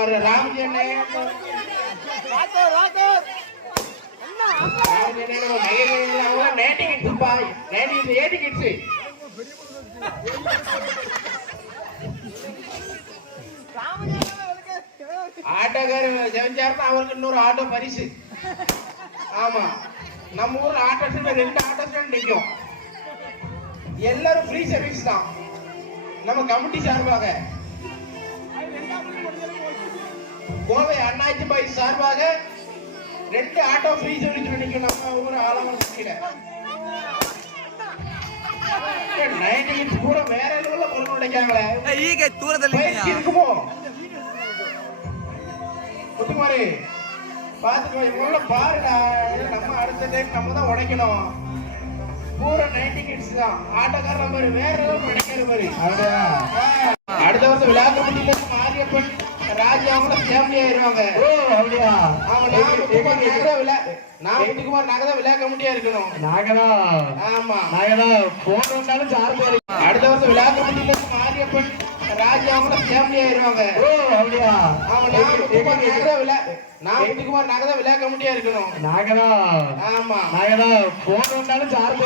அவர் ராம்ஜி அண்ணன் ராம்ஜி அண்ணன் நம்ம மயில்கள் அவங்க நேட்டி கிட்ஸுப்பா நேட்டி கிட்ஸ் ஏடி கிட்ஸு ஆட்டோக்காரர் செவஞ்சாருன்னா அவருக்கு இன்னொரு ஆட்டோ பரிசு. ஆமா. நம்ம ஊர்ல ஆட்டோ ஸ்டாண்ட் ரெண்டு ஆட்டோ ஸ்டாண்ட் நிற்கும் எல்லாரும் ஃப்ரீ சர்வீஸ் தான். நம்ம கமிட்டி சார்பாக. கோவை அண்ணாச்சி பாய் சார்பாக ரெண்டு ஆட்டோ ஃப்ரீ சொல்லி சொல்லி நம்ம வேற லெவல்ல பொருள் உடைக்காங்களே ஈகை தூரத்துல இருக்குமோ? முத்துமாரி பாத்துக்கோ இவ்வளவு நம்ம அடுத்த டைம் நம்ம தான் உடைக்கணும். பூரா நைன்டி கிட்ஸ் தான். ஆட்டோக்காரர் மாதிரி வேற லெவல் உடைக்கிற மாதிரி அடுத்த வருஷம் விளையாட்டு முடியும் மாரியப்பன் ராஜா அவங்கள ஃபேமிலி ஆயிருவாங்க. ஓ அப்படியா? நாங்க தான் விழா நாங்க தான் விழா கமிட்டியா இருக்கணும். நாங்கதான் ஆமா. நாங்கதான் போன் வந்தாலும் சார்ஜ் அடுத்த வருஷம் விழா கமிட்டில மாரியப்பன் ராஜா அவங்கள ஃபேமிலி ஆயிருவாங்க. ஓ அப்படியா? நாங்க தான் விழா நாங்க தான் விழா கமிட்டியா இருக்கணும். நாங்கதான் ஆமா. நாங்கதான் போன் வந்தாலும் சார்ஜ்